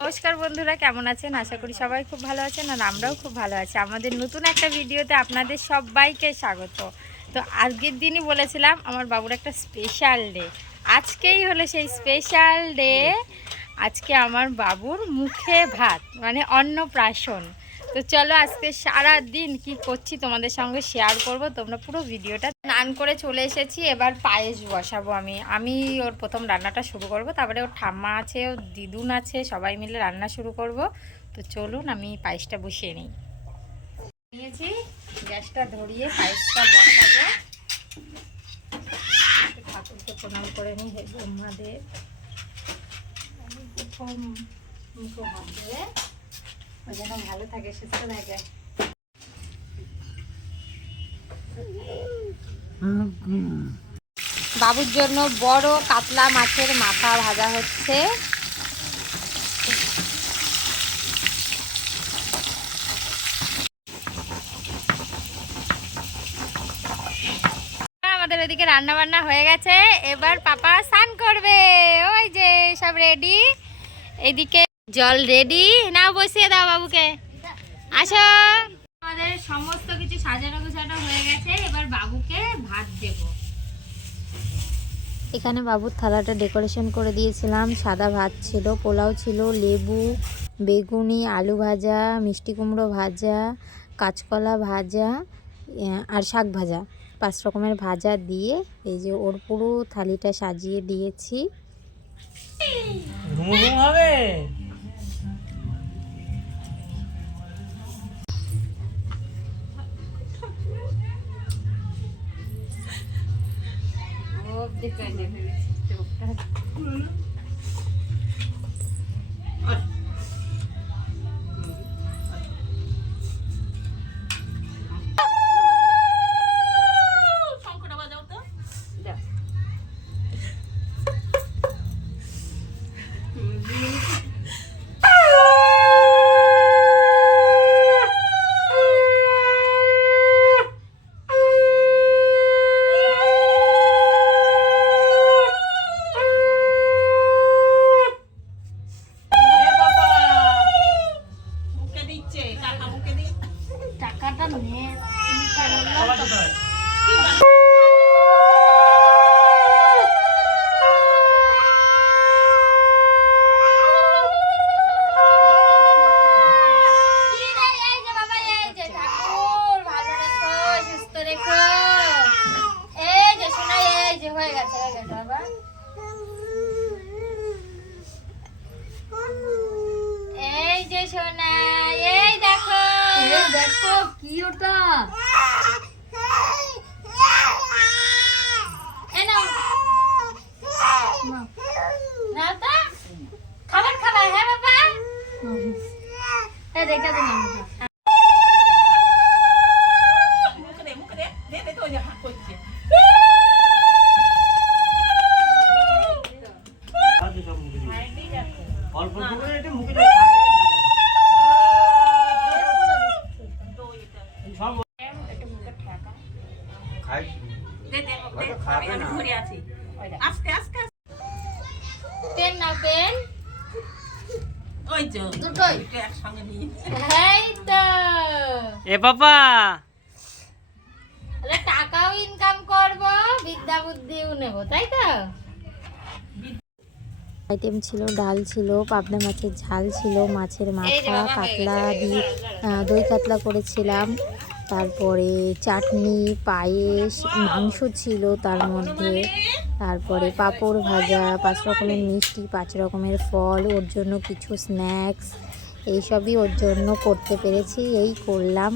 নমস্কার বন্ধুরা, কেমন আছেন? আশা করি সবাই খুব ভালো আছেন আর আমরাও খুব ভালো আছি। আমাদের নতুন একটা ভিডিওতে আপনাদের সবাইকে স্বাগত। তো আজকের দিনই বলেছিলাম আমার বাবুর একটা স্পেশাল ডে, আজকেই হলো সেই স্পেশাল ডে। আজকে আমার বাবুর মুখে ভাত মানে অন্নপ্রাশন। তো চলো আজকে সারা দিন কি করছি তোমাদের সঙ্গে শেয়ার করব, তোমরা পুরো ভিডিওটা। স্নান করে চলে এসেছি, এবার পায়েস বসাবো। আমি ওর প্রথম রান্নাটা শুরু করব, তারপরে ওর ঠাম্মা আছে, ওর দিদুন আছে, সবাই মিলে রান্না শুরু করব। তো চলুন আমি পায়েসটা বসিয়ে নিই। নিয়েছি, গ্যাসটা ধরিয়ে পায়েসটা বসাবো। ঠাকুরকে প্রণাম করে নিই, হে ব্রহ্মাদেব। প্রথম মুখে হাত দিয়ে ও যেন ভালো থাকে, সুস্থ থাকে। বাবুর জন্য বড় কাতলা মাছের মাথা ভাজা হচ্ছে। আমাদের ওদিকে রান্না বান্না হয়ে গেছে, এবার পাপা স্নান করবে। ওই যে সব রেডি, এদিকে জল রেডি। নাও বসিয়ে দাও বাবুকে, আসো। আমাদের সমস্ত কিছু সাজানো গোছানো হয়ে গেছে, এবার বাবুকে ভাত দেব। এখানে বাবুর থালাটা ডেকোরেশন করে দিয়েছিলাম। সাদা ভাত ছিল, পোলাও ছিল, লেবু, বেগুনি, আলু ভাজা, মিষ্টি কুমড়ো ভাজা, কাঁচকলা ভাজা আর শাক ভাজা, 5 রকমের ভাজা দিয়ে এই যে ওর পুরো থালিটা সাজিয়ে দিয়েছি। হবে টাকাটা নিয়ে সোনা, এই দেখো দেখো কি ওটা। খাবার খাবার, হ্যাঁ বাবা, রেখে দিলাম। অল্প মুখে পেন না পেন, ওই যে দুটোই একসঙ্গে নিয়ে এই তো। এ বাবা টাকাও ইনকাম করব, বিদ্যা বুদ্ধিও নেব, তাই তো। আইটেম ছিল, ডাল ছিল, পাবদা মাছের ঝাল ছিল, মাছের মাথা, কাতলা দিয়ে দই কাতলা করেছিলাম, তারপরে চাটনি, পায়েস, মাংস ছিল তার মধ্যে, তারপরে পাঁপড় ভাজা, 5 রকমের মিষ্টি, 5 রকমের ফল, ওর জন্য কিছু স্ন্যাক্স, এইসবই ওর জন্য করতে পেরেছি, এই করলাম।